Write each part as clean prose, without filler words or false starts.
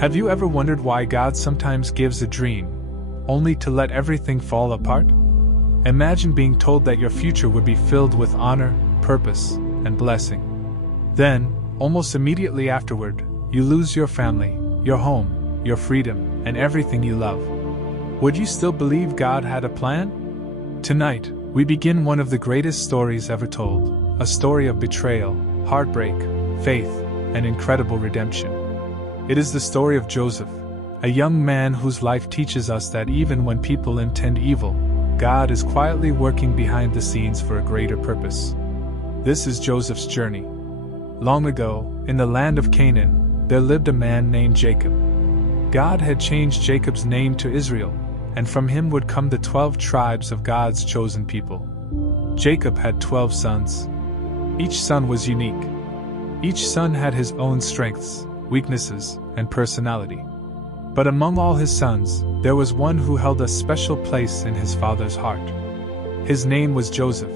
Have you ever wondered why God sometimes gives a dream, only to let everything fall apart? Imagine being told that your future would be filled with honor, purpose, and blessing. Then, almost immediately afterward, you lose your family, your home, your freedom, and everything you love. Would you still believe God had a plan? Tonight, we begin one of the greatest stories ever told, a story of betrayal, heartbreak, faith, and incredible redemption. It is the story of Joseph, a young man whose life teaches us that even when people intend evil, God is quietly working behind the scenes for a greater purpose. This is Joseph's journey. Long ago, in the land of Canaan, there lived a man named Jacob. God had changed Jacob's name to Israel, and from him would come the 12 tribes of God's chosen people. Jacob had 12 sons. Each son was unique. Each son had his own strengths, weaknesses, and personality. But among all his sons, there was one who held a special place in his father's heart. His name was Joseph.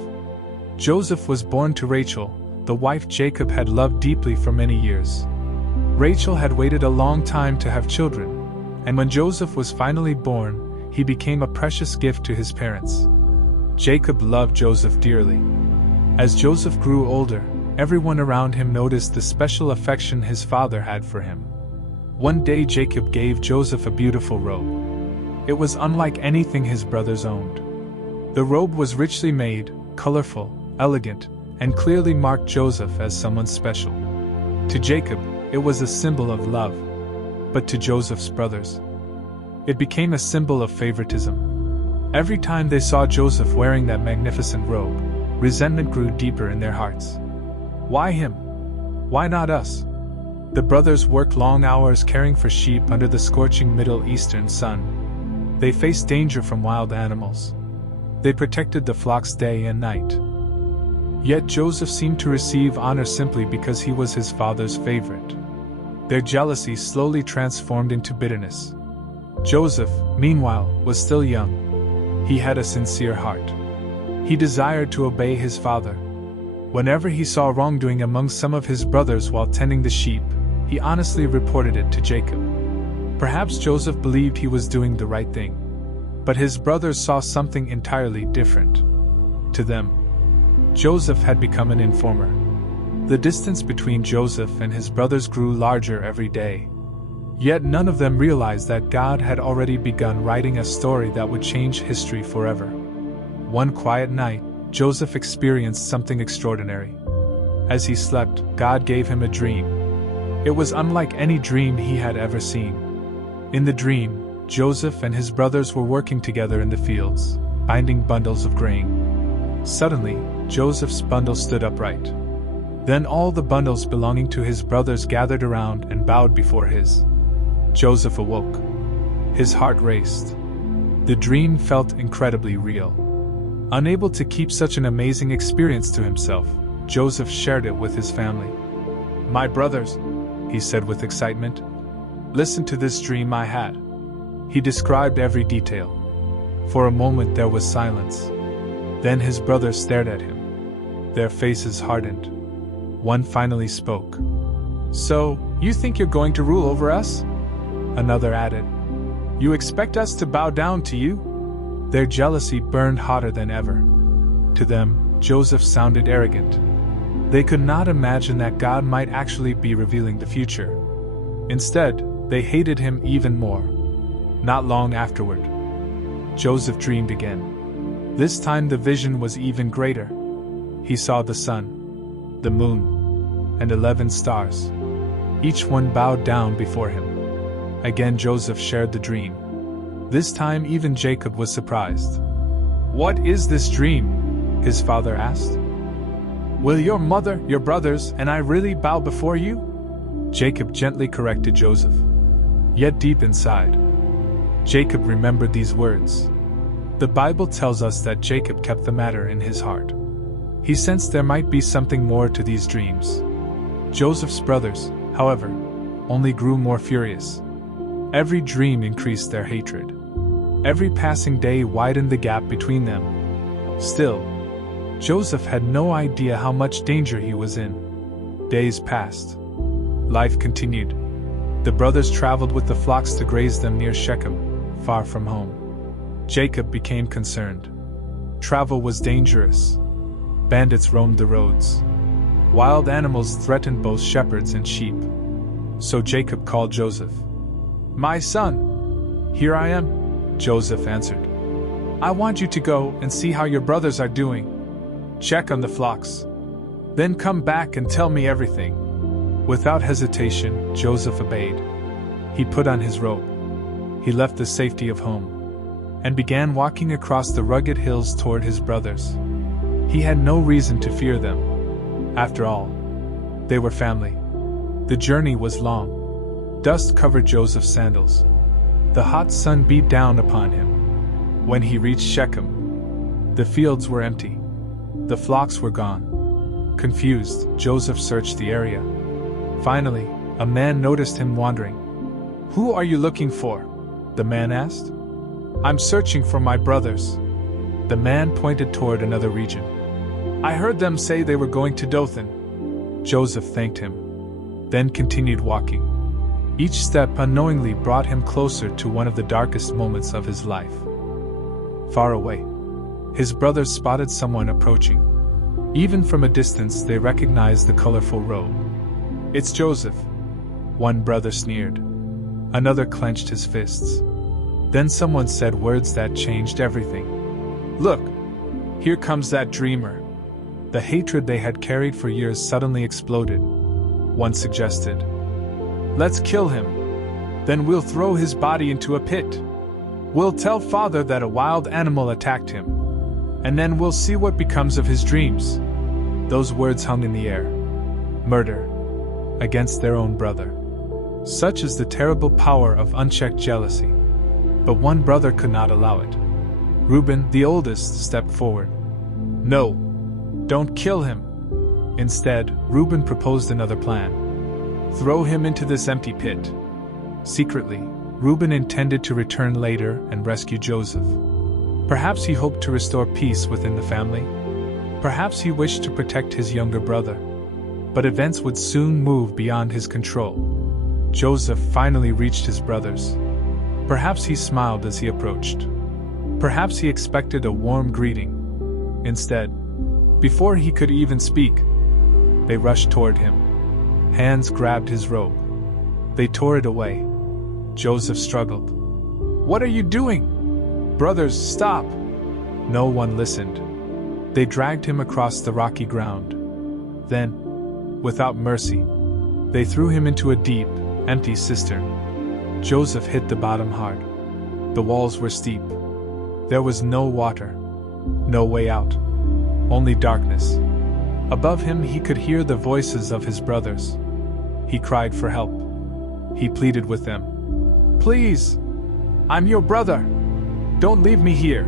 Joseph was born to Rachel, the wife Jacob had loved deeply for many years. Rachel had waited a long time to have children, and when Joseph was finally born, he became a precious gift to his parents. Jacob loved Joseph dearly. As Joseph grew older, everyone around him noticed the special affection his father had for him. One day Jacob gave Joseph a beautiful robe. It was unlike anything his brothers owned. The robe was richly made, colorful, elegant, and clearly marked Joseph as someone special. To Jacob, it was a symbol of love. But to Joseph's brothers, it became a symbol of favoritism. Every time they saw Joseph wearing that magnificent robe, resentment grew deeper in their hearts. Why him? Why not us? The brothers worked long hours caring for sheep under the scorching Middle Eastern sun. They faced danger from wild animals. They protected the flocks day and night. Yet Joseph seemed to receive honor simply because he was his father's favorite. Their jealousy slowly transformed into bitterness. Joseph, meanwhile, was still young. He had a sincere heart. He desired to obey his father. Whenever he saw wrongdoing among some of his brothers while tending the sheep, he honestly reported it to Jacob. Perhaps Joseph believed he was doing the right thing. But his brothers saw something entirely different. To them, Joseph had become an informer. The distance between Joseph and his brothers grew larger every day. Yet none of them realized that God had already begun writing a story that would change history forever. One quiet night, Joseph experienced something extraordinary. As he slept, God gave him a dream. It was unlike any dream he had ever seen. In the dream, Joseph and his brothers were working together in the fields, binding bundles of grain. Suddenly, Joseph's bundle stood upright. Then all the bundles belonging to his brothers gathered around and bowed before his. Joseph awoke. His heart raced. The dream felt incredibly real. Unable to keep such an amazing experience to himself, Joseph shared it with his family. "My brothers," he said with excitement, "listen to this dream I had." He described every detail. For a moment there was silence. Then his brothers stared at him. Their faces hardened. One finally spoke. "So, you think you're going to rule over us?" Another added. "You expect us to bow down to you?" Their jealousy burned hotter than ever. To them, Joseph sounded arrogant. They could not imagine that God might actually be revealing the future. Instead, they hated him even more. Not long afterward, Joseph dreamed again. This time the vision was even greater. He saw the sun, the moon, and 11 stars. Each one bowed down before him. Again Joseph shared the dream. This time even Jacob was surprised. "What is this dream?" his father asked. "Will your mother, your brothers, and I really bow before you?" Jacob gently corrected Joseph. Yet deep inside, Jacob remembered these words. The Bible tells us that Jacob kept the matter in his heart. He sensed there might be something more to these dreams. Joseph's brothers, however, only grew more furious. Every dream increased their hatred. Every passing day widened the gap between them. Still, Joseph had no idea how much danger he was in. Days passed. Life continued. The brothers traveled with the flocks to graze them near Shechem, far from home. Jacob became concerned. Travel was dangerous. Bandits roamed the roads. Wild animals threatened both shepherds and sheep. So Jacob called Joseph. "My son, here I am," Joseph answered. "I want you to go and see how your brothers are doing. Check on the flocks. Then come back and tell me everything." Without hesitation, Joseph obeyed. He put on his robe. He left the safety of home and began walking across the rugged hills toward his brothers. He had no reason to fear them. After all, they were family. The journey was long. Dust covered Joseph's sandals. The hot sun beat down upon him. When he reached Shechem, the fields were empty. The flocks were gone. Confused, Joseph searched the area. Finally, a man noticed him wandering. "Who are you looking for?" the man asked. "I'm searching for my brothers." The man pointed toward another region. "I heard them say they were going to Dothan." Joseph thanked him, then continued walking. Each step unknowingly brought him closer to one of the darkest moments of his life. Far away, his brothers spotted someone approaching. Even from a distance, they recognized the colorful robe. "It's Joseph," one brother sneered. Another clenched his fists. Then someone said words that changed everything. "Look, here comes that dreamer." The hatred they had carried for years suddenly exploded. One suggested, "Let's kill him. Then we'll throw his body into a pit. We'll tell father that a wild animal attacked him. And then we'll see what becomes of his dreams." Those words hung in the air. Murder against their own brother. Such is the terrible power of unchecked jealousy. But one brother could not allow it. Reuben, the oldest, stepped forward. "No, don't kill him." Instead, Reuben proposed another plan. "Throw him into this empty pit." Secretly, Reuben intended to return later and rescue Joseph. Perhaps he hoped to restore peace within the family. Perhaps he wished to protect his younger brother. But events would soon move beyond his control. Joseph finally reached his brothers. Perhaps he smiled as he approached. Perhaps he expected a warm greeting. Instead, before he could even speak, they rushed toward him. Hands grabbed his robe. They tore it away. Joseph struggled. "What are you doing? Brothers, stop!" No one listened. They dragged him across the rocky ground. Then, without mercy, they threw him into a deep, empty cistern. Joseph hit the bottom hard. The walls were steep. There was no water, no way out, only darkness. Above him he could hear the voices of his brothers. He cried for help. He pleaded with them. "Please, I'm your brother. Don't leave me here."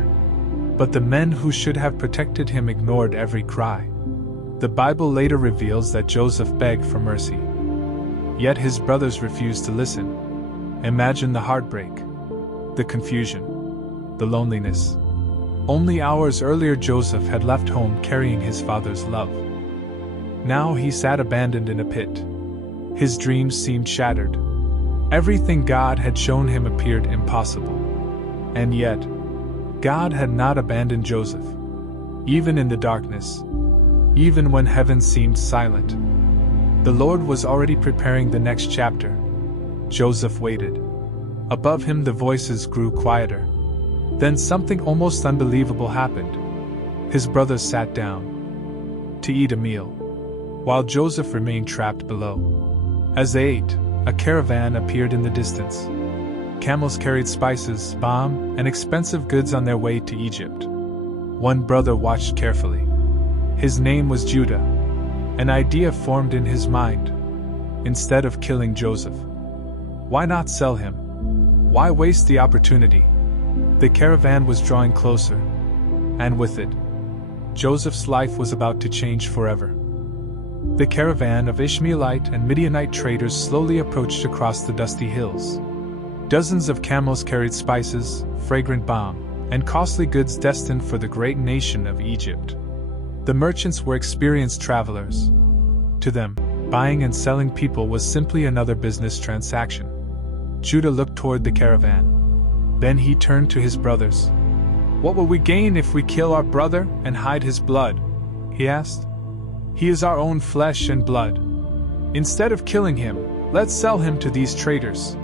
But the men who should have protected him ignored every cry. The Bible later reveals that Joseph begged for mercy. Yet his brothers refused to listen. Imagine the heartbreak, the confusion, the loneliness. Only hours earlier Joseph had left home carrying his father's love. Now he sat abandoned in a pit. His dreams seemed shattered. Everything God had shown him appeared impossible. And yet, God had not abandoned Joseph. Even in the darkness, even when heaven seemed silent, the Lord was already preparing the next chapter. Joseph waited. Above him the voices grew quieter. Then something almost unbelievable happened. His brothers sat down to eat a meal, while Joseph remained trapped below. As they ate, a caravan appeared in the distance. Camels carried spices, balm, and expensive goods on their way to Egypt. One brother watched carefully. His name was Judah. An idea formed in his mind. Instead of killing Joseph, why not sell him? Why waste the opportunity? The caravan was drawing closer, and with it, Joseph's life was about to change forever. The caravan of Ishmaelite and Midianite traders slowly approached across the dusty hills. Dozens of camels carried spices, fragrant balm, and costly goods destined for the great nation of Egypt. The merchants were experienced travelers. To them, Buying and selling people was simply another business transaction. Judah looked toward the caravan. Then he turned to his brothers. "What will we gain if we kill our brother and hide his blood?" he asked. "He is our own flesh and blood. Instead of killing him, let's sell him to these traders."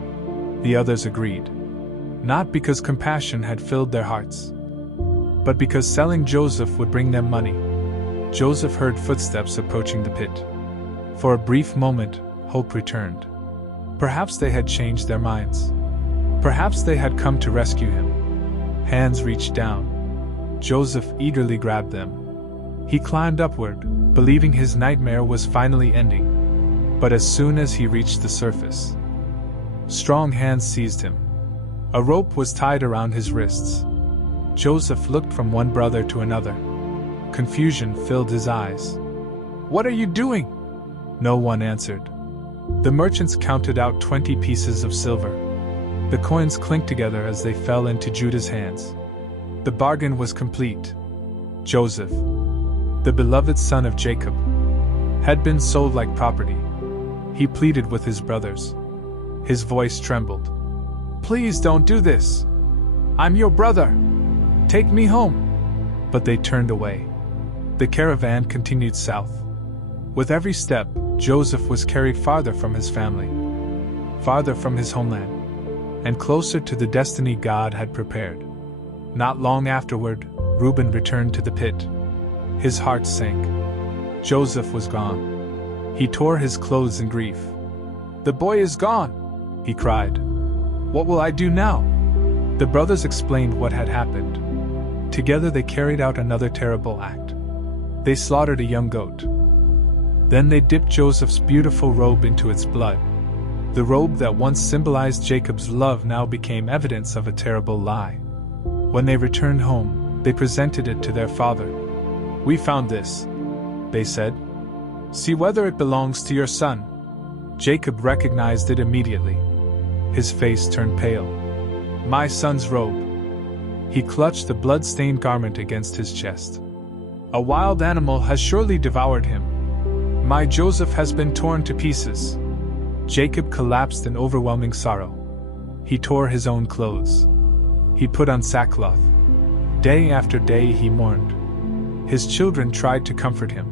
The others agreed. Not because compassion had filled their hearts, but because selling Joseph would bring them money. Joseph heard footsteps approaching the pit. For a brief moment, hope returned. Perhaps they had changed their minds. Perhaps they had come to rescue him. Hands reached down. Joseph eagerly grabbed them. He climbed upward, believing his nightmare was finally ending. But as soon as he reached the surface, strong hands seized him. A rope was tied around his wrists. Joseph looked from one brother to another. Confusion filled his eyes. "What are you doing?" No one answered. The merchants counted out 20 pieces of silver. The coins clinked together as they fell into Judah's hands. The bargain was complete. Joseph, the beloved son of Jacob, had been sold like property. He pleaded with his brothers. His voice trembled. "Please don't do this. I'm your brother. Take me home." But they turned away. The caravan continued south. With every step, Joseph was carried farther from his family, farther from his homeland, and closer to the destiny God had prepared. Not long afterward, Reuben returned to the pit. His heart sank. Joseph was gone. He tore his clothes in grief. "The boy is gone," he cried. "What will I do now?" The brothers explained what had happened. Together they carried out another terrible act. They slaughtered a young goat. Then they dipped Joseph's beautiful robe into its blood. The robe that once symbolized Jacob's love now became evidence of a terrible lie. When they returned home, they presented it to their father. "We found this," they said. "See whether it belongs to your son." Jacob recognized it immediately. His face turned pale. "My son's robe." He clutched the blood-stained garment against his chest. "A wild animal has surely devoured him. My Joseph has been torn to pieces." Jacob collapsed in overwhelming sorrow. He tore his own clothes. He put on sackcloth. Day after day he mourned. His children tried to comfort him,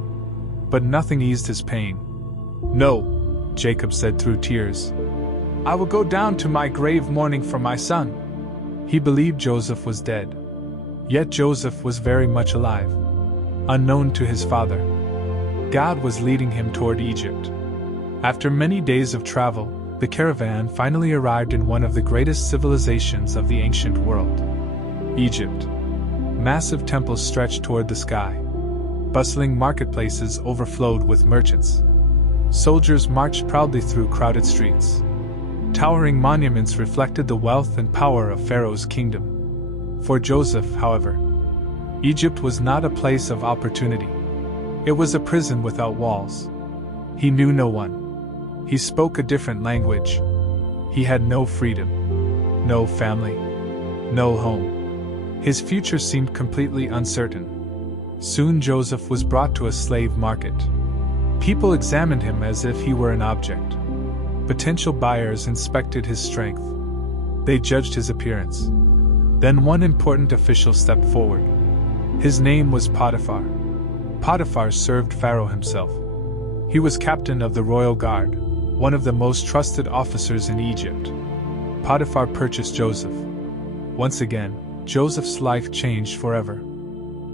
but nothing eased his pain. "No," Jacob said through tears. "I will go down to my grave mourning for my son." He believed Joseph was dead. Yet Joseph was very much alive. Unknown to his father, God was leading him toward Egypt. After many days of travel, the caravan finally arrived in one of the greatest civilizations of the ancient world, Egypt. Massive temples stretched toward the sky. Bustling marketplaces overflowed with merchants. Soldiers marched proudly through crowded streets. Towering monuments reflected the wealth and power of Pharaoh's kingdom. For Joseph, however, Egypt was not a place of opportunity. It was a prison without walls. He knew no one. He spoke a different language. He had no freedom, no family, no home. His future seemed completely uncertain. Soon Joseph was brought to a slave market. People examined him as if he were an object. Potential buyers inspected his strength. They judged his appearance. Then one important official stepped forward. His name was Potiphar. Potiphar served Pharaoh himself. He was captain of the royal guard, one of the most trusted officers in Egypt. Potiphar purchased Joseph. Once again, Joseph's life changed forever.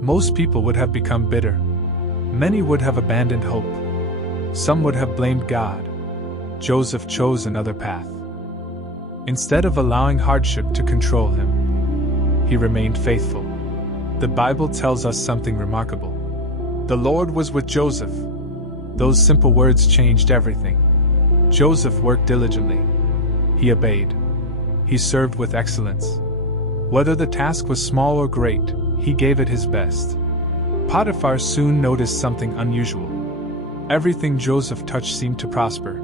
Most people would have become bitter. Many would have abandoned hope. Some would have blamed God. Joseph chose another path. Instead of allowing hardship to control him, he remained faithful. The Bible tells us something remarkable. The Lord was with Joseph. Those simple words changed everything. Joseph worked diligently. He obeyed. He served with excellence. Whether the task was small or great, he gave it his best. Potiphar soon noticed something unusual. Everything Joseph touched seemed to prosper.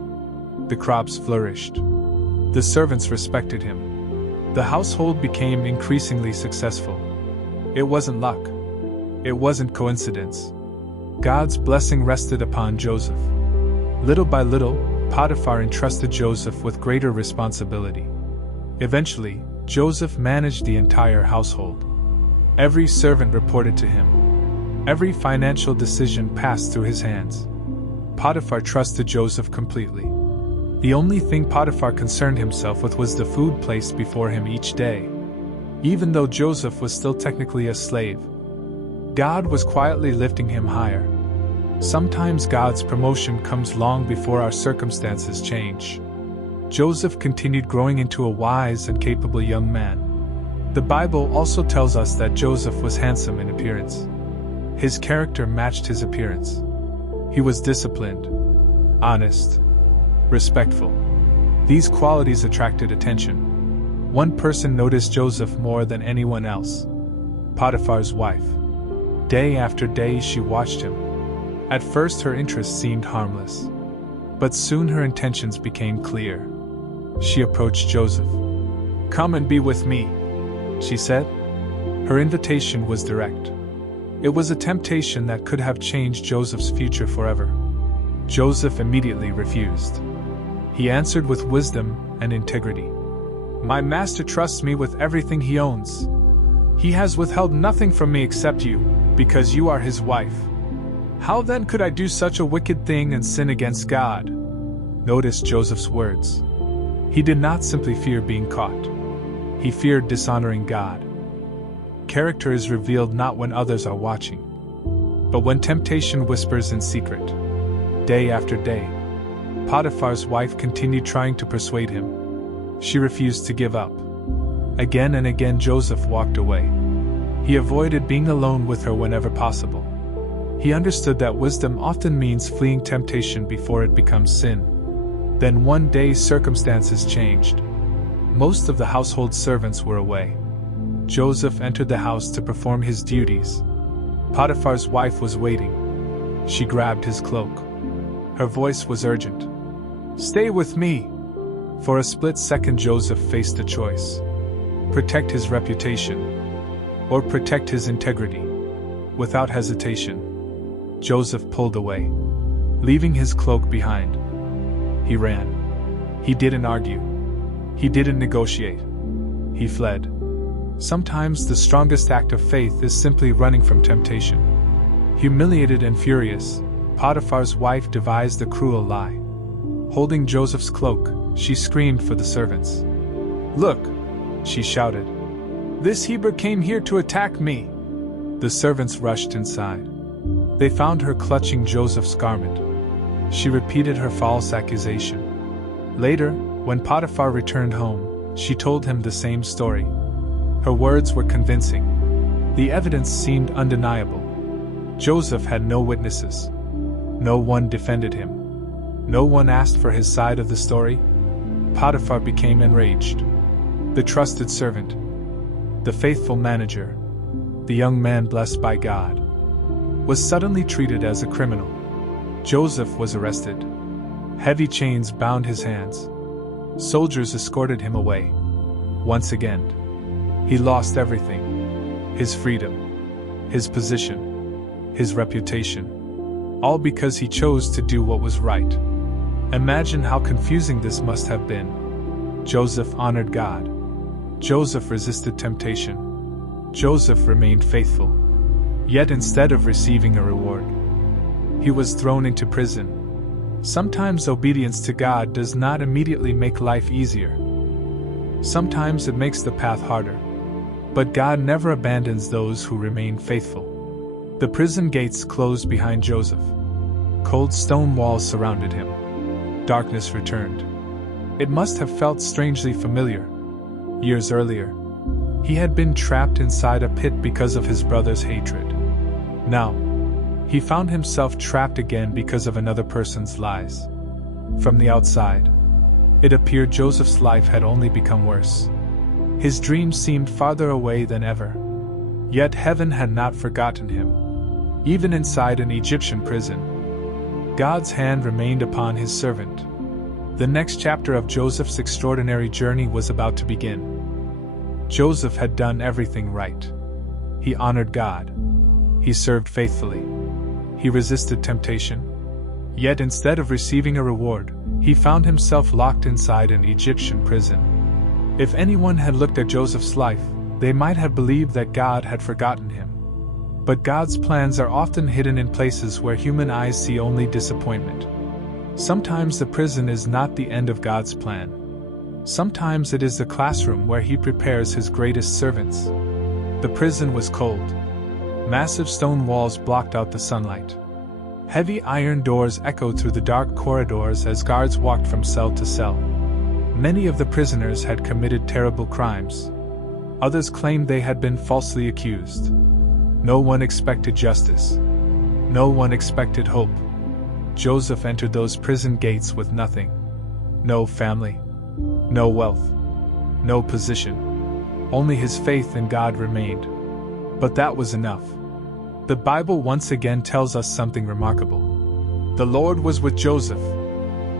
The crops flourished. The servants respected him. The household became increasingly successful. It wasn't luck. It wasn't coincidence. God's blessing rested upon Joseph. Little by little, Potiphar entrusted Joseph with greater responsibility. Eventually, Joseph managed the entire household. Every servant reported to him. Every financial decision passed through his hands. Potiphar trusted Joseph completely. The only thing Potiphar concerned himself with was the food placed before him each day. Even though Joseph was still technically a slave, God was quietly lifting him higher. Sometimes God's promotion comes long before our circumstances change. Joseph continued growing into a wise and capable young man. The Bible also tells us that Joseph was handsome in appearance. His character matched his appearance. He was disciplined, honest, respectful. These qualities attracted attention. One person noticed Joseph more than anyone else: Potiphar's wife. Day after day she watched him. At first her interest seemed harmless, but soon her intentions became clear. She approached Joseph. "Come and be with me," she said. Her invitation was direct. It was a temptation that could have changed Joseph's future forever. Joseph immediately refused. He answered with wisdom and integrity. "My master trusts me with everything he owns. He has withheld nothing from me except you, because you are his wife. How then could I do such a wicked thing and sin against God?" Notice Joseph's words. He did not simply fear being caught. He feared dishonoring God. Character is revealed not when others are watching, but when temptation whispers in secret. Day after day, Potiphar's wife continued trying to persuade him. She refused to give up. Again and again Joseph walked away. He avoided being alone with her whenever possible. He understood that wisdom often means fleeing temptation before it becomes sin. Then one day circumstances changed. Most of the household servants were away. Joseph entered the house to perform his duties. Potiphar's wife was waiting. She grabbed his cloak. Her voice was urgent. "Stay with me." For a split second Joseph faced a choice: protect his reputation, or protect his integrity. Without hesitation, Joseph pulled away, leaving his cloak behind. He ran. He didn't argue. He didn't negotiate. He fled. Sometimes the strongest act of faith is simply running from temptation. Humiliated and furious, Potiphar's wife devised a cruel lie. Holding Joseph's cloak, she screamed for the servants. "Look!" she shouted. "This Hebrew came here to attack me!" The servants rushed inside. They found her clutching Joseph's garment. She repeated her false accusation. Later, when Potiphar returned home, she told him the same story. Her words were convincing. The evidence seemed undeniable. Joseph had no witnesses. No one defended him. No one asked for his side of the story. Potiphar became enraged. The trusted servant, the faithful manager, the young man blessed by God, was suddenly treated as a criminal. Joseph was arrested. Heavy chains bound his hands. Soldiers escorted him away. Once again, he lost everything: his freedom, his position, his reputation, all because he chose to do what was right. Imagine how confusing this must have been. Joseph honored God. Joseph resisted temptation. Joseph remained faithful. Yet instead of receiving a reward, he was thrown into prison. Sometimes obedience to God does not immediately make life easier. Sometimes it makes the path harder. But God never abandons those who remain faithful. The prison gates closed behind Joseph. Cold stone walls surrounded him. Darkness returned. It must have felt strangely familiar. Years earlier, he had been trapped inside a pit because of his brother's hatred. Now, he found himself trapped again because of another person's lies. From the outside, it appeared Joseph's life had only become worse. His dreams seemed farther away than ever. Yet heaven had not forgotten him. Even inside an Egyptian prison, God's hand remained upon his servant. The next chapter of Joseph's extraordinary journey was about to begin. Joseph had done everything right. He honored God. He served faithfully. He resisted temptation. Yet instead of receiving a reward, he found himself locked inside an Egyptian prison. If anyone had looked at Joseph's life, they might have believed that God had forgotten him. But God's plans are often hidden in places where human eyes see only disappointment. Sometimes the prison is not the end of God's plan. Sometimes it is the classroom where He prepares His greatest servants. The prison was cold. Massive stone walls blocked out the sunlight. Heavy iron doors echoed through the dark corridors as guards walked from cell to cell. Many of the prisoners had committed terrible crimes. Others claimed they had been falsely accused. No one expected justice. No one expected hope. Joseph entered those prison gates with nothing. No family. No wealth. No position. Only his faith in God remained. But that was enough. The Bible once again tells us something remarkable. The Lord was with Joseph.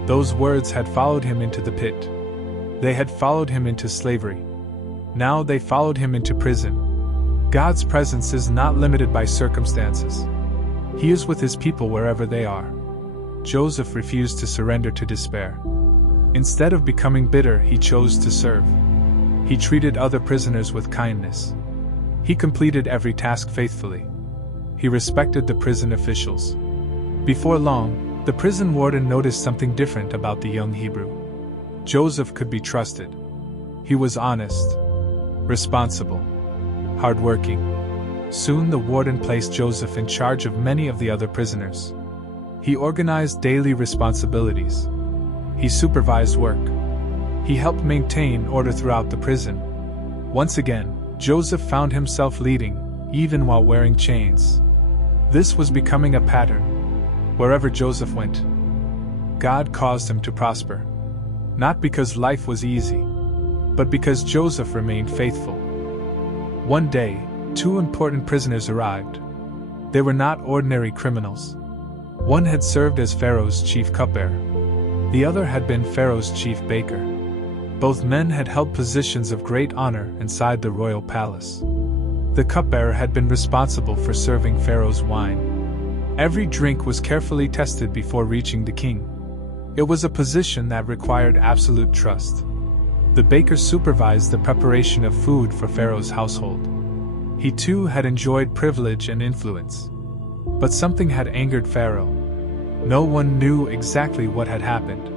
Those words had followed him into the pit. They had followed him into slavery. Now they followed him into prison. God's presence is not limited by circumstances. He is with His people wherever they are. Joseph refused to surrender to despair. Instead of becoming bitter, he chose to serve. He treated other prisoners with kindness. He completed every task faithfully. He respected the prison officials. Before long, the prison warden noticed something different about the young Hebrew. Joseph could be trusted. He was honest, responsible, hardworking. Soon the warden placed Joseph in charge of many of the other prisoners. He organized daily responsibilities. He supervised work. He helped maintain order throughout the prison. Once again, Joseph found himself leading, even while wearing chains. This was becoming a pattern. Wherever Joseph went, God caused him to prosper. Not because life was easy, but because Joseph remained faithful. One day, two important prisoners arrived. They were not ordinary criminals. One had served as Pharaoh's chief cupbearer. The other had been Pharaoh's chief baker. Both men had held positions of great honor inside the royal palace. The cupbearer had been responsible for serving Pharaoh's wine. Every drink was carefully tested before reaching the king. It was a position that required absolute trust. The baker supervised the preparation of food for Pharaoh's household. He too had enjoyed privilege and influence. But something had angered Pharaoh. No one knew exactly what had happened.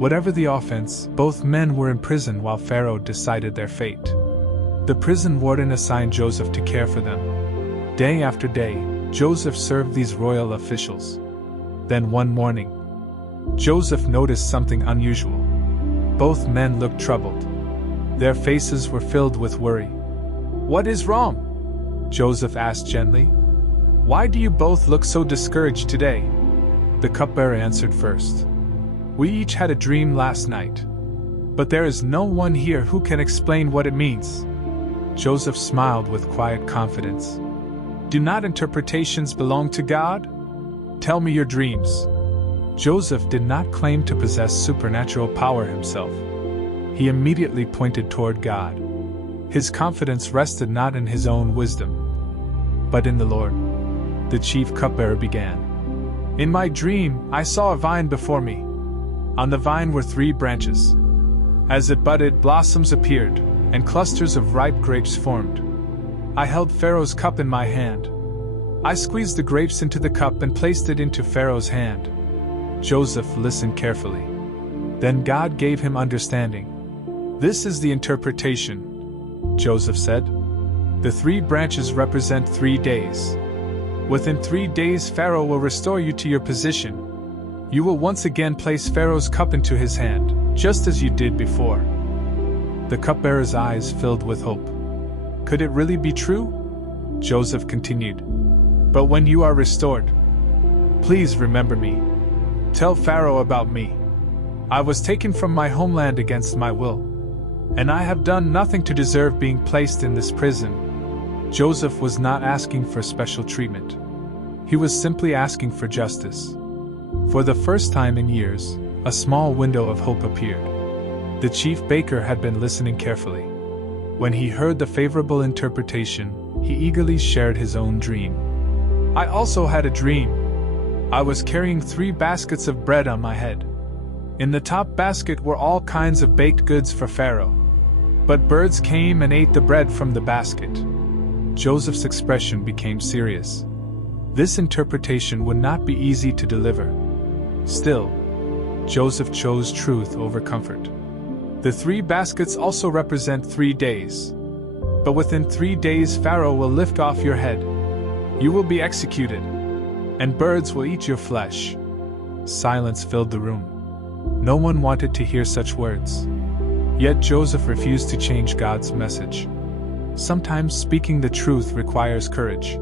Whatever the offense, both men were in prison while Pharaoh decided their fate. The prison warden assigned Joseph to care for them. Day after day, Joseph served these royal officials. Then one morning, Joseph noticed something unusual. Both men looked troubled. Their faces were filled with worry. "What is wrong?" Joseph asked gently. "Why do you both look so discouraged today?" The cupbearer answered first. "We each had a dream last night. But there is no one here who can explain what it means." Joseph smiled with quiet confidence. "Do not interpretations belong to God? Tell me your dreams." Joseph did not claim to possess supernatural power himself. He immediately pointed toward God. His confidence rested not in his own wisdom, but in the Lord. The chief cupbearer began. "In my dream, I saw a vine before me. On the vine were 3 branches. As it budded, blossoms appeared, and clusters of ripe grapes formed. I held Pharaoh's cup in my hand. I squeezed the grapes into the cup and placed it into Pharaoh's hand." Joseph listened carefully. Then God gave him understanding. "This is the interpretation," Joseph said. "The 3 branches represent 3 days. Within 3 days Pharaoh will restore you to your position. You will once again place Pharaoh's cup into his hand, just as you did before." The cupbearer's eyes filled with hope. Could it really be true? Joseph continued. "But when you are restored, please remember me. Tell Pharaoh about me. I was taken from my homeland against my will, and I have done nothing to deserve being placed in this prison." Joseph was not asking for special treatment. He was simply asking for justice. For the first time in years, a small window of hope appeared. The chief baker had been listening carefully. When he heard the favorable interpretation, he eagerly shared his own dream. "I also had a dream," I was carrying 3 baskets of bread on my head. In the top basket were all kinds of baked goods for Pharaoh. But birds came and ate the bread from the basket. Joseph's expression became serious. This interpretation would not be easy to deliver. Still, Joseph chose truth over comfort. The 3 baskets also represent 3 days. But within 3 days Pharaoh will lift off your head. You will be executed, and birds will eat your flesh. Silence filled the room. No one wanted to hear such words. Yet Joseph refused to change God's message. Sometimes speaking the truth requires courage.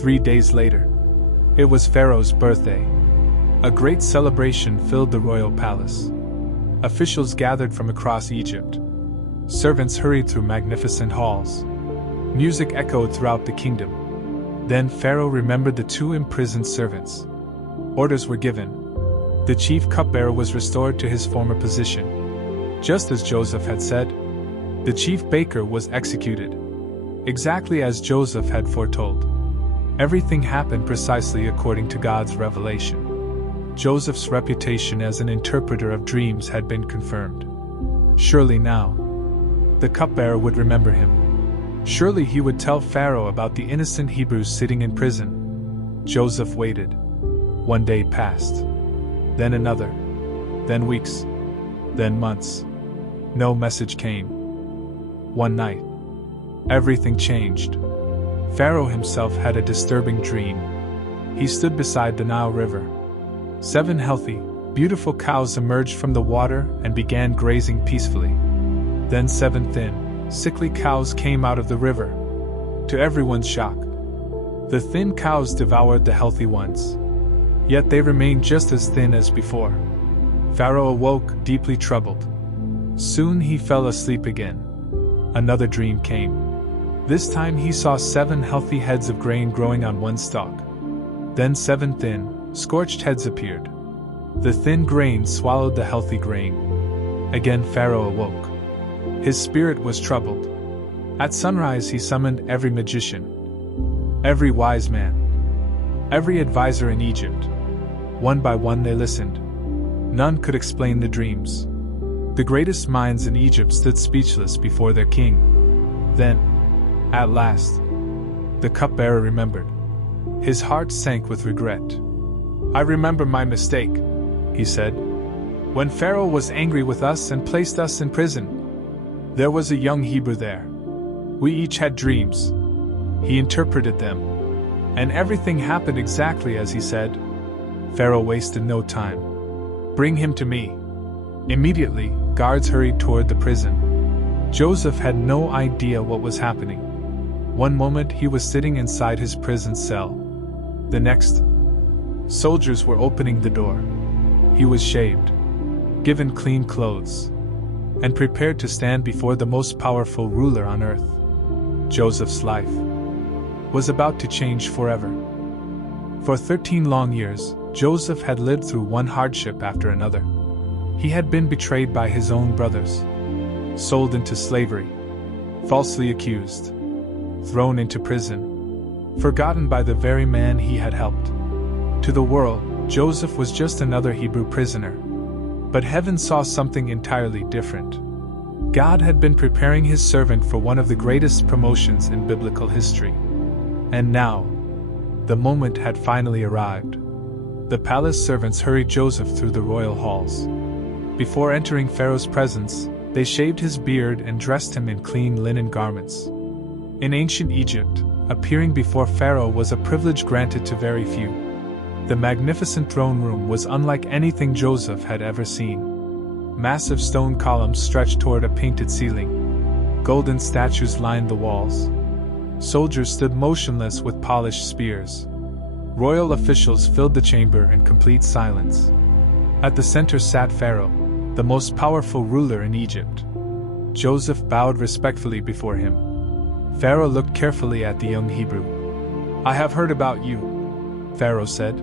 3 days later, it was Pharaoh's birthday. A great celebration filled the royal palace. Officials gathered from across Egypt. Servants hurried through magnificent halls. Music echoed throughout the kingdom. Then Pharaoh remembered the 2 imprisoned servants. Orders were given. The chief cupbearer was restored to his former position. Just as Joseph had said, the chief baker was executed. Exactly as Joseph had foretold. Everything happened precisely according to God's revelation. Joseph's reputation as an interpreter of dreams had been confirmed. Surely now, the cupbearer would remember him. Surely he would tell Pharaoh about the innocent Hebrews sitting in prison. Joseph waited. 1 day passed. Then another. Then weeks. Then months. No message came. One night, everything changed. Pharaoh himself had a disturbing dream. He stood beside the Nile River. 7 healthy, beautiful cows emerged from the water and began grazing peacefully. Then 7 thin, sickly cows came out of the river. To everyone's shock, the thin cows devoured the healthy ones. Yet they remained just as thin as before. Pharaoh awoke, deeply troubled. Soon he fell asleep again. Another dream came. This time he saw 7 healthy heads of grain growing on one stalk. Then 7 thin, scorched heads appeared. The thin grain swallowed the healthy grain. Again Pharaoh awoke. His spirit was troubled. At sunrise he summoned every magician, every wise man, every advisor in Egypt. One by one they listened. None could explain the dreams. The greatest minds in Egypt stood speechless before their king. Then, at last, the cupbearer remembered. His heart sank with regret. "I remember my mistake," he said. "When Pharaoh was angry with us and placed us in prison, there was a young Hebrew there. We each had dreams. He interpreted them, and everything happened exactly as he said." Pharaoh wasted no time. "Bring him to me." Immediately, guards hurried toward the prison. Joseph had no idea what was happening. One moment he was sitting inside his prison cell. The next, soldiers were opening the door. He was shaved, given clean clothes, and prepared to stand before the most powerful ruler on earth. Joseph's life was about to change forever. For 13 long years, Joseph had lived through one hardship after another. He had been betrayed by his own brothers, sold into slavery, falsely accused, thrown into prison, forgotten by the very man he had helped. To the world, Joseph was just another Hebrew prisoner. But heaven saw something entirely different. God had been preparing his servant for one of the greatest promotions in biblical history. And now, the moment had finally arrived. The palace servants hurried Joseph through the royal halls. Before entering Pharaoh's presence, they shaved his beard and dressed him in clean linen garments. In ancient Egypt, appearing before Pharaoh was a privilege granted to very few. The magnificent throne room was unlike anything Joseph had ever seen. Massive stone columns stretched toward a painted ceiling. Golden statues lined the walls. Soldiers stood motionless with polished spears. Royal officials filled the chamber in complete silence. At the center sat Pharaoh, the most powerful ruler in Egypt. Joseph bowed respectfully before him. Pharaoh looked carefully at the young Hebrew. "I have heard about you," Pharaoh said.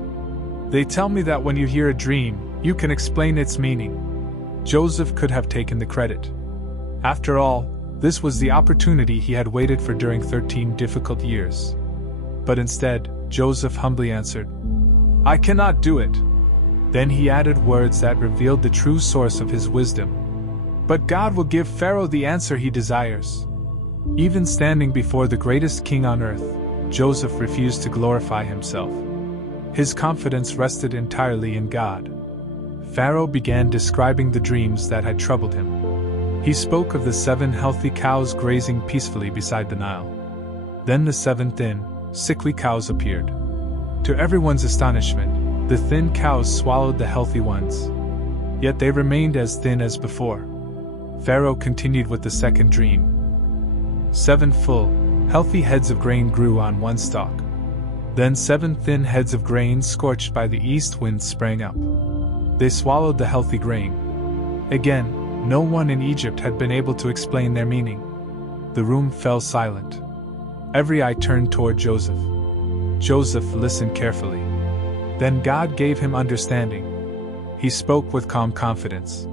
"They tell me that when you hear a dream, you can explain its meaning." Joseph could have taken the credit. After all, this was the opportunity he had waited for during 13 difficult years. But instead, Joseph humbly answered, I cannot do it." Then he added words that revealed the true source of his wisdom. "But God will give Pharaoh the answer he desires." Even standing before the greatest king on earth, Joseph refused to glorify himself. His confidence rested entirely in God. Pharaoh began describing the dreams that had troubled him. He spoke of the 7 healthy cows grazing peacefully beside the Nile. Then the 7 thin, sickly cows appeared. To everyone's astonishment, the thin cows swallowed the healthy ones. Yet they remained as thin as before. Pharaoh continued with the second dream. 7 full, healthy heads of grain grew on one stalk. Then 7 thin heads of grain scorched by the east wind sprang up. They swallowed the healthy grain. Again, no one in Egypt had been able to explain their meaning. The room fell silent. Every eye turned toward Joseph. Joseph listened carefully. Then God gave him understanding. He spoke with calm confidence.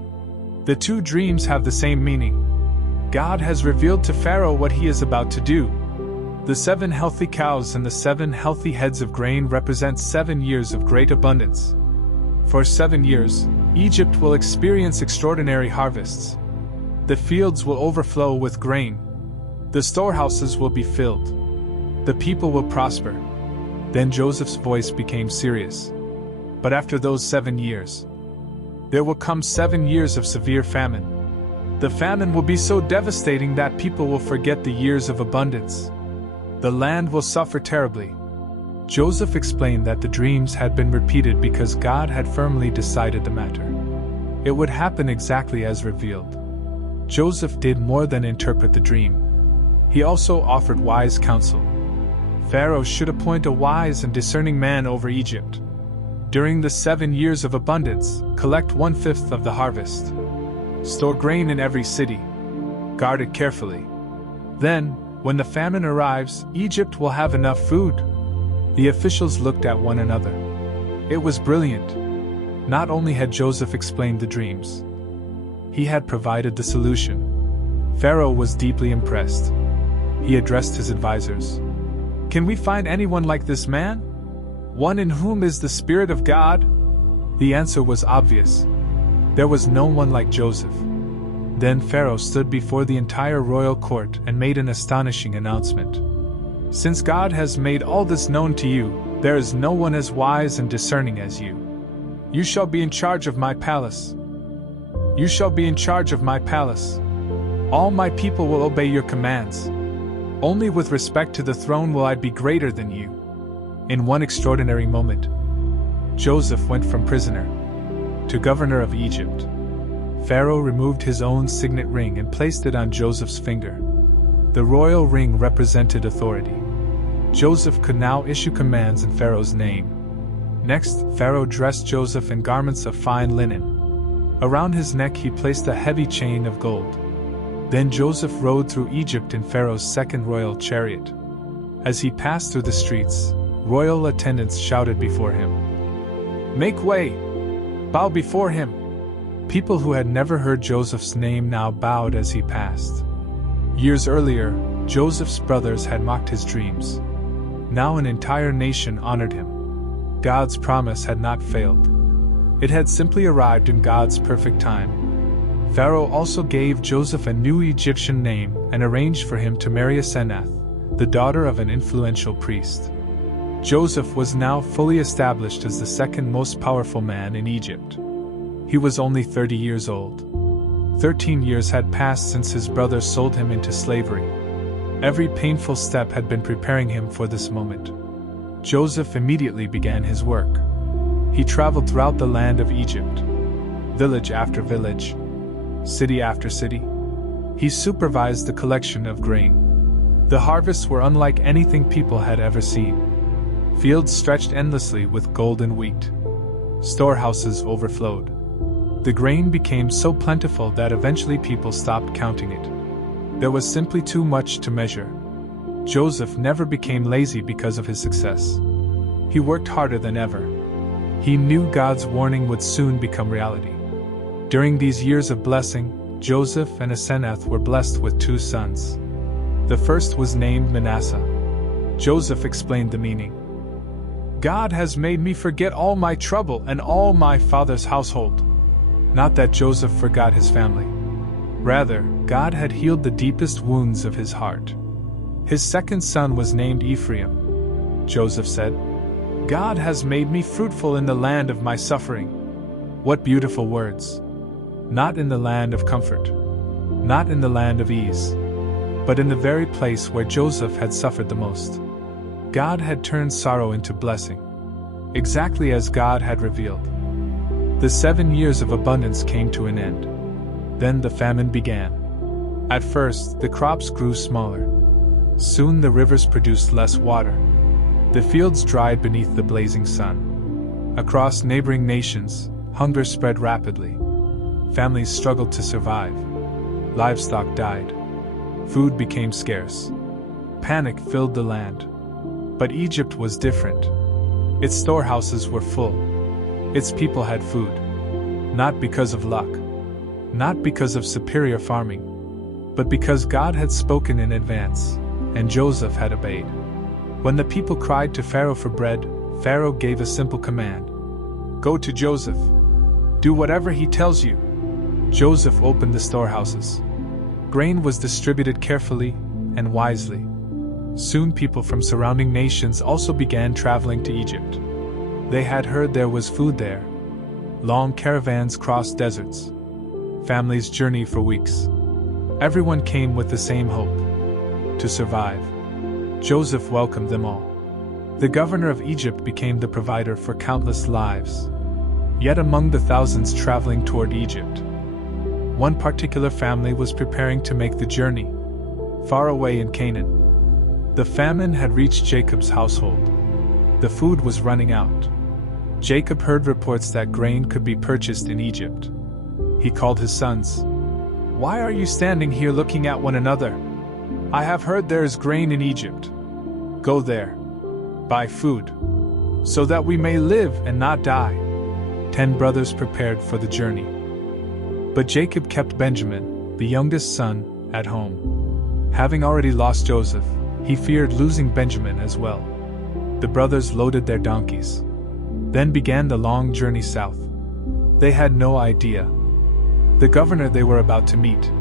"The 2 dreams have the same meaning. God has revealed to Pharaoh what he is about to do. The 7 healthy cows and the 7 healthy heads of grain represent 7 years of great abundance. For 7 years, Egypt will experience extraordinary harvests. The fields will overflow with grain. The storehouses will be filled. The people will prosper." Then Joseph's voice became serious. "But after those 7 years, there will come 7 years of severe famine. The famine will be so devastating that people will forget the years of abundance. The land will suffer terribly." Joseph explained that the dreams had been repeated because God had firmly decided the matter. It would happen exactly as revealed. Joseph did more than interpret the dream. He also offered wise counsel. Pharaoh should appoint a wise and discerning man over Egypt. During the 7 years of abundance, collect 1/5 of the harvest. Store grain in every city. Guard it carefully. Then, when the famine arrives, Egypt will have enough food. The officials looked at one another. It was brilliant. Not only had Joseph explained the dreams, he had provided the solution. Pharaoh was deeply impressed. He addressed his advisors. "Can we find anyone like this man? One in whom is the Spirit of God?" The answer was obvious. There was no one like Joseph. Then Pharaoh stood before the entire royal court and made an astonishing announcement. "Since God has made all this known to you, there is no one as wise and discerning as you. You shall be in charge of my palace. You shall be in charge of my palace. All my people will obey your commands. Only with respect to the throne will I be greater than you." In one extraordinary moment, Joseph went from prisoner to governor of Egypt. Pharaoh removed his own signet ring and placed it on Joseph's finger. The royal ring represented authority. Joseph could now issue commands in Pharaoh's name. Next, Pharaoh dressed Joseph in garments of fine linen. Around his neck he placed a heavy chain of gold. Then Joseph rode through Egypt in Pharaoh's second royal chariot. As he passed through the streets, royal attendants shouted before him, "Make way! Bow before him!" People who had never heard Joseph's name now bowed as he passed. Years earlier, Joseph's brothers had mocked his dreams. Now an entire nation honored him. God's promise had not failed. It had simply arrived in God's perfect time. Pharaoh also gave Joseph a new Egyptian name and arranged for him to marry Asenath, the daughter of an influential priest. Joseph was now fully established as the second most powerful man in Egypt. He was only 30 years old. 13 years had passed since his brothers sold him into slavery. Every painful step had been preparing him for this moment. Joseph immediately began his work. He traveled throughout the land of Egypt, village after village, city after city. He supervised the collection of grain. The harvests were unlike anything people had ever seen. Fields stretched endlessly with golden wheat. Storehouses overflowed. The grain became so plentiful that eventually people stopped counting it. There was simply too much to measure. Joseph never became lazy because of his success. He worked harder than ever. He knew God's warning would soon become reality. During these years of blessing, Joseph and Asenath were blessed with 2 sons. The first was named Manasseh. Joseph explained the meaning. God has made me forget all my trouble and all my father's household. Not that Joseph forgot his family. Rather, God had healed the deepest wounds of his heart. His second son was named Ephraim. Joseph said, God has made me fruitful in the land of my suffering. What beautiful words! Not in the land of comfort, not in the land of ease, but in the very place where Joseph had suffered the most. God had turned sorrow into blessing, exactly as God had revealed. The 7 years of abundance came to an end. Then the famine began. At first, the crops grew smaller. Soon the rivers produced less water. The fields dried beneath the blazing sun. Across neighboring nations, hunger spread rapidly. Families struggled to survive. Livestock died. Food became scarce. Panic filled the land. But Egypt was different. Its storehouses were full. Its people had food. Not because of luck. Not because of superior farming. But because God had spoken in advance, and Joseph had obeyed. When the people cried to Pharaoh for bread, Pharaoh gave a simple command. Go to Joseph. Do whatever he tells you. Joseph opened the storehouses. Grain was distributed carefully and wisely. Soon people from surrounding nations also began traveling to Egypt. They had heard there was food there. Long caravans crossed deserts. Families journeyed for weeks. Everyone came with the same hope: to survive. Joseph welcomed them all. The governor of Egypt became the provider for countless lives. Yet among the thousands traveling toward Egypt, one particular family was preparing to make the journey, far away in Canaan. The famine had reached Jacob's household. The food was running out. Jacob heard reports that grain could be purchased in Egypt. He called his sons. Why are you standing here looking at one another? I have heard there is grain in Egypt. Go there. Buy food, so that we may live and not die. 10 brothers prepared for the journey. But Jacob kept Benjamin, the youngest son, at home. Having already lost Joseph, he feared losing Benjamin as well. The brothers loaded their donkeys. Then began the long journey south. They had no idea. The governor they were about to meet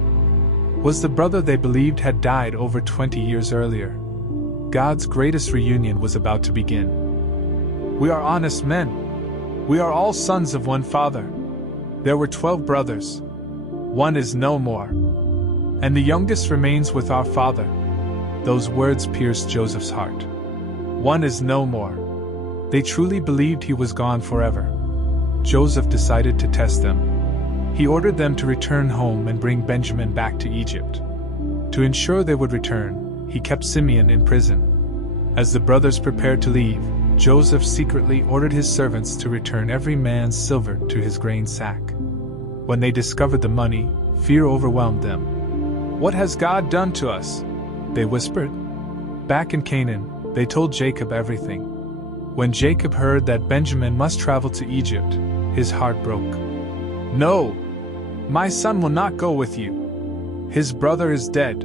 was the brother they believed had died over 20 years earlier. God's greatest reunion was about to begin. We are honest men. We are all sons of one father. There were 12 brothers. One is no more. And the youngest remains with our father. Those words pierced Joseph's heart. One is no more. They truly believed he was gone forever. Joseph decided to test them. He ordered them to return home and bring Benjamin back to Egypt. To ensure they would return, he kept Simeon in prison. As the brothers prepared to leave, Joseph secretly ordered his servants to return every man's silver to his grain sack. When they discovered the money, fear overwhelmed them. What has God done to us? They whispered. Back in Canaan, they told Jacob everything. When Jacob heard that Benjamin must travel to Egypt, his heart broke. No! My son will not go with you. His brother is dead.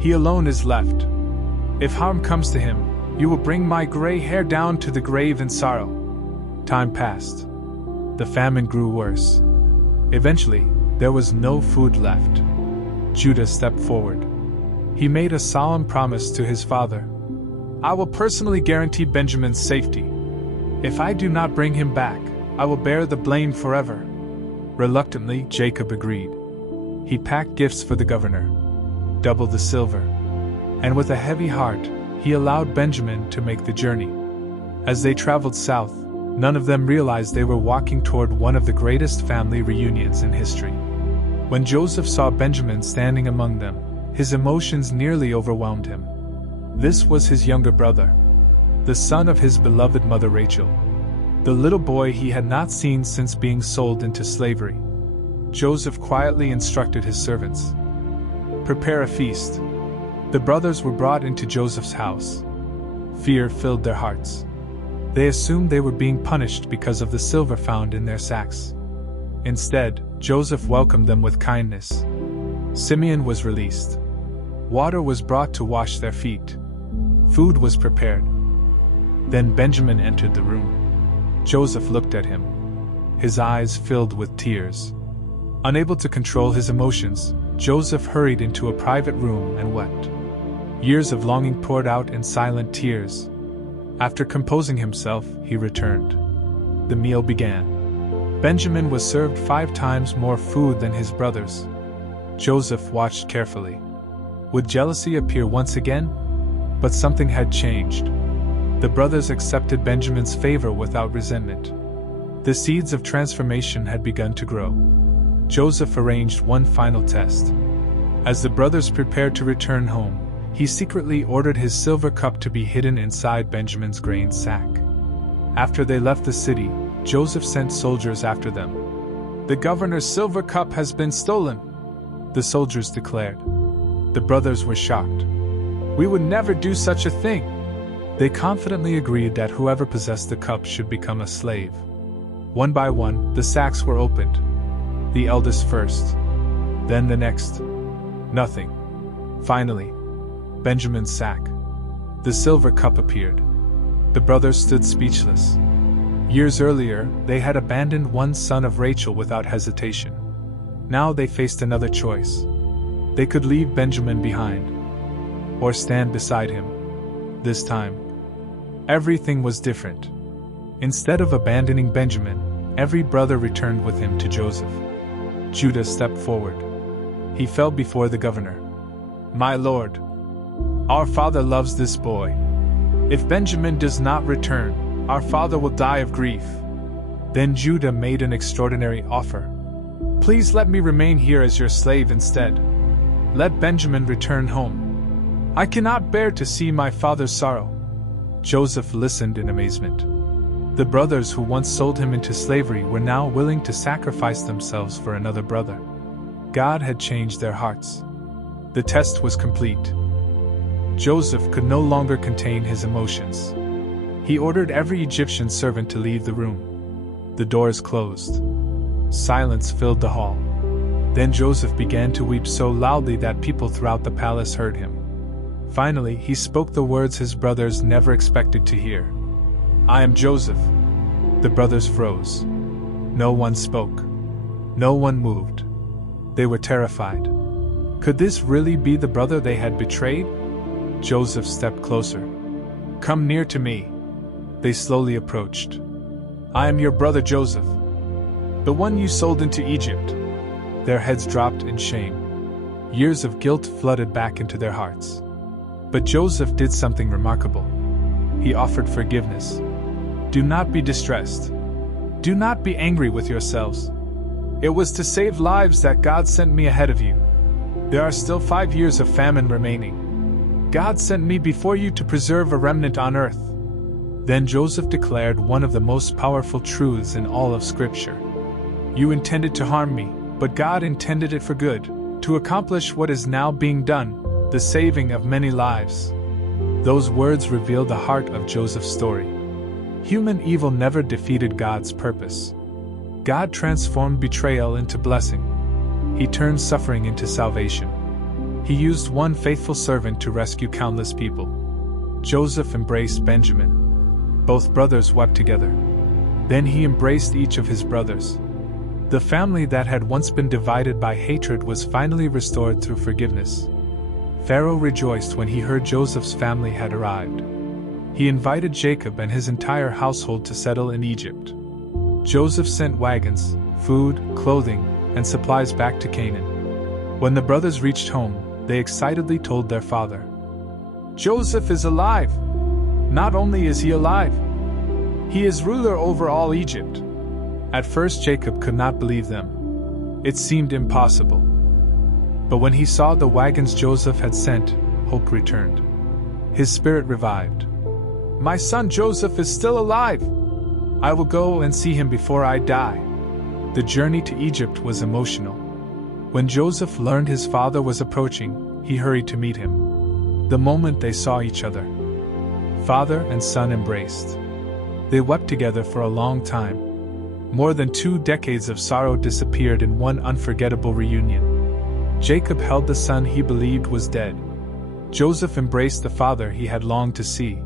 He alone is left. If harm comes to him, you will bring my gray hair down to the grave in sorrow. Time passed. The famine grew worse. Eventually, there was no food left. Judah stepped forward. He made a solemn promise to his father. I will personally guarantee Benjamin's safety. If I do not bring him back, I will bear the blame forever. Reluctantly, Jacob agreed. He packed gifts for the governor, double the silver, and with a heavy heart, he allowed Benjamin to make the journey. As they traveled south, none of them realized they were walking toward one of the greatest family reunions in history. When Joseph saw Benjamin standing among them, his emotions nearly overwhelmed him. This was his younger brother, the son of his beloved mother Rachel, the little boy he had not seen since being sold into slavery. Joseph quietly instructed his servants. Prepare a feast. The brothers were brought into Joseph's house. Fear filled their hearts. They assumed they were being punished because of the silver found in their sacks. Instead, Joseph welcomed them with kindness. Simeon was released. Water was brought to wash their feet. Food was prepared. Then Benjamin entered the room. Joseph looked at him, his eyes filled with tears. Unable to control his emotions, Joseph hurried into a private room and wept. Years of longing poured out in silent tears. After composing himself, he returned. The meal began. Benjamin was served 5 times more food than his brothers. Joseph watched carefully. Would jealousy appear once again? But something had changed. The brothers accepted Benjamin's favor without resentment. The seeds of transformation had begun to grow. Joseph arranged one final test. As the brothers prepared to return home, he secretly ordered his silver cup to be hidden inside Benjamin's grain sack. After they left the city, Joseph sent soldiers after them. "The governor's silver cup has been stolen," the soldiers declared. The brothers were shocked. "We would never do such a thing." They confidently agreed that whoever possessed the cup should become a slave. One by one, the sacks were opened. The eldest first, then the next. Nothing. Finally, Benjamin's sack. The silver cup appeared. The brothers stood speechless. Years earlier, they had abandoned one son of Rachel without hesitation. Now they faced another choice. They could leave Benjamin behind, or stand beside him. This time, everything was different. Instead of abandoning Benjamin, every brother returned with him to Joseph. Judah stepped forward. He fell before the governor. "My lord, our father loves this boy. If Benjamin does not return, our father will die of grief." Then Judah made an extraordinary offer. "Please let me remain here as your slave instead. Let Benjamin return home. I cannot bear to see my father's sorrow." Joseph listened in amazement. The brothers who once sold him into slavery were now willing to sacrifice themselves for another brother. God had changed their hearts. The test was complete. Joseph could no longer contain his emotions. He ordered every Egyptian servant to leave the room. The doors closed. Silence filled the hall. Then Joseph began to weep so loudly that people throughout the palace heard him. Finally, he spoke the words his brothers never expected to hear. "I am Joseph." The brothers froze. No one spoke. No one moved. They were terrified. Could this really be the brother they had betrayed? Joseph stepped closer. "Come near to me." They slowly approached. "I am your brother Joseph, the one you sold into Egypt." Their heads dropped in shame. Years of guilt flooded back into their hearts. But Joseph did something remarkable. He offered forgiveness. "Do not be distressed. Do not be angry with yourselves. It was to save lives that God sent me ahead of you. There are still 5 years of famine remaining. God sent me before you to preserve a remnant on earth." Then Joseph declared one of the most powerful truths in all of Scripture. "You intended to harm me, but God intended it for good, to accomplish what is now being done, the saving of many lives." Those words reveal the heart of Joseph's story. Human evil never defeated God's purpose. God transformed betrayal into blessing. He turned suffering into salvation. He used one faithful servant to rescue countless people. Joseph embraced Benjamin. Both brothers wept together. Then he embraced each of his brothers. The family that had once been divided by hatred was finally restored through forgiveness. Pharaoh rejoiced when he heard Joseph's family had arrived. He invited Jacob and his entire household to settle in Egypt. Joseph sent wagons, food, clothing, and supplies back to Canaan. When the brothers reached home, they excitedly told their father, "Joseph is alive! Not only is he alive, he is ruler over all Egypt." At first Jacob could not believe them. It seemed impossible. But when he saw the wagons Joseph had sent, hope returned. His spirit revived. "My son Joseph is still alive! I will go and see him before I die." The journey to Egypt was emotional. When Joseph learned his father was approaching, he hurried to meet him. The moment they saw each other, father and son embraced. They wept together for a long time. More than 2 decades of sorrow disappeared in one unforgettable reunion. Jacob held the son he believed was dead. Joseph embraced the father he had longed to see.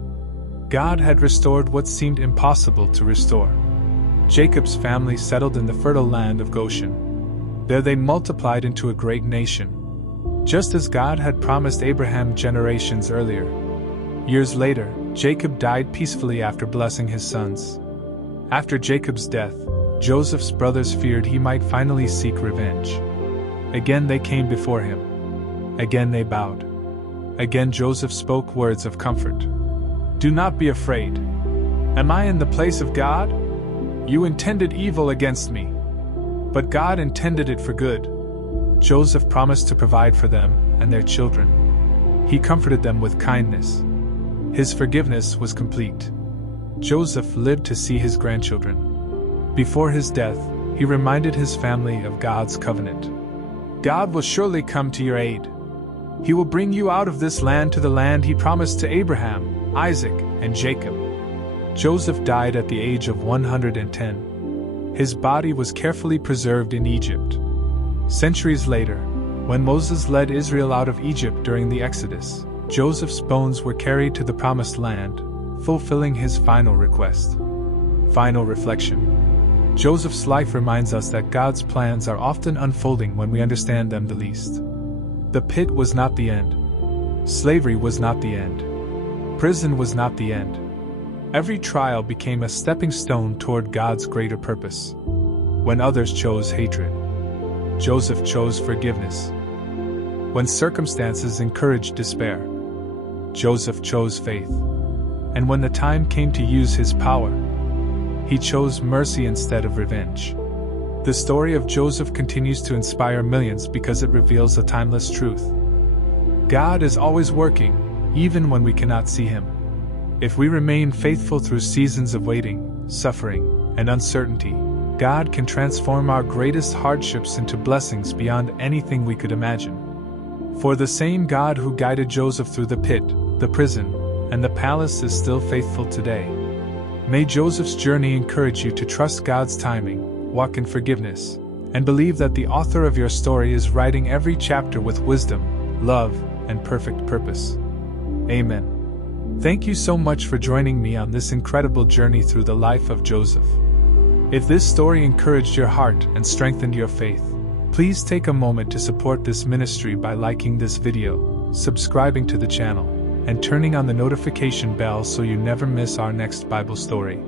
God had restored what seemed impossible to restore. Jacob's family settled in the fertile land of Goshen. There they multiplied into a great nation, just as God had promised Abraham generations earlier. Years later, Jacob died peacefully after blessing his sons. After Jacob's death, Joseph's brothers feared he might finally seek revenge. Again they came before him. Again they bowed. Again Joseph spoke words of comfort. "Do not be afraid. Am I in the place of God? You intended evil against me, but God intended it for good." Joseph promised to provide for them and their children. He comforted them with kindness. His forgiveness was complete. Joseph lived to see his grandchildren. Before his death, he reminded his family of God's covenant. "God will surely come to your aid. He will bring you out of this land to the land he promised to Abraham, Isaac, and Jacob." Joseph died at the age of 110. His body was carefully preserved in Egypt. Centuries later, when Moses led Israel out of Egypt during the Exodus, Joseph's bones were carried to the Promised Land, fulfilling his final request. Final reflection. Joseph's life reminds us that God's plans are often unfolding when we understand them the least. The pit was not the end. Slavery was not the end. Prison was not the end. Every trial became a stepping stone toward God's greater purpose. When others chose hatred, Joseph chose forgiveness. When circumstances encouraged despair, Joseph chose faith. And when the time came to use his power, he chose mercy instead of revenge. The story of Joseph continues to inspire millions because it reveals a timeless truth. God is always working, even when we cannot see him. If we remain faithful through seasons of waiting, suffering, and uncertainty, God can transform our greatest hardships into blessings beyond anything we could imagine. For the same God who guided Joseph through the pit, the prison, and the palace is still faithful today. May Joseph's journey encourage you to trust God's timing, walk in forgiveness, and believe that the author of your story is writing every chapter with wisdom, love, and perfect purpose. Amen. Thank you so much for joining me on this incredible journey through the life of Joseph. If this story encouraged your heart and strengthened your faith, please take a moment to support this ministry by liking this video, subscribing to the channel, and turning on the notification bell so you never miss our next Bible story.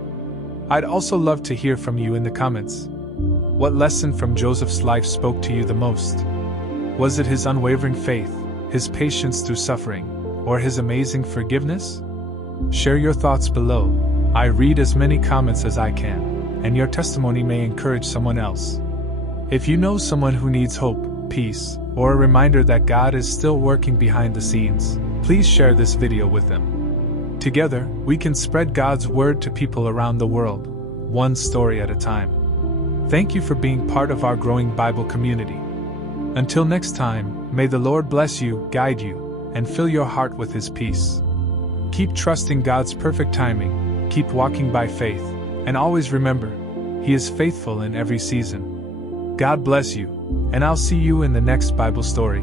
I'd also love to hear from you in the comments. What lesson from Joseph's life spoke to you the most? Was it his unwavering faith, his patience through suffering, or his amazing forgiveness? Share your thoughts below. I read as many comments as I can, and your testimony may encourage someone else. If you know someone who needs hope, peace, or a reminder that God is still working behind the scenes, please share this video with them. Together, we can spread God's word to people around the world, one story at a time. Thank you for being part of our growing Bible community. Until next time, may the Lord bless you, guide you, and fill your heart with His peace. Keep trusting God's perfect timing, keep walking by faith, and always remember, He is faithful in every season. God bless you, and I'll see you in the next Bible story.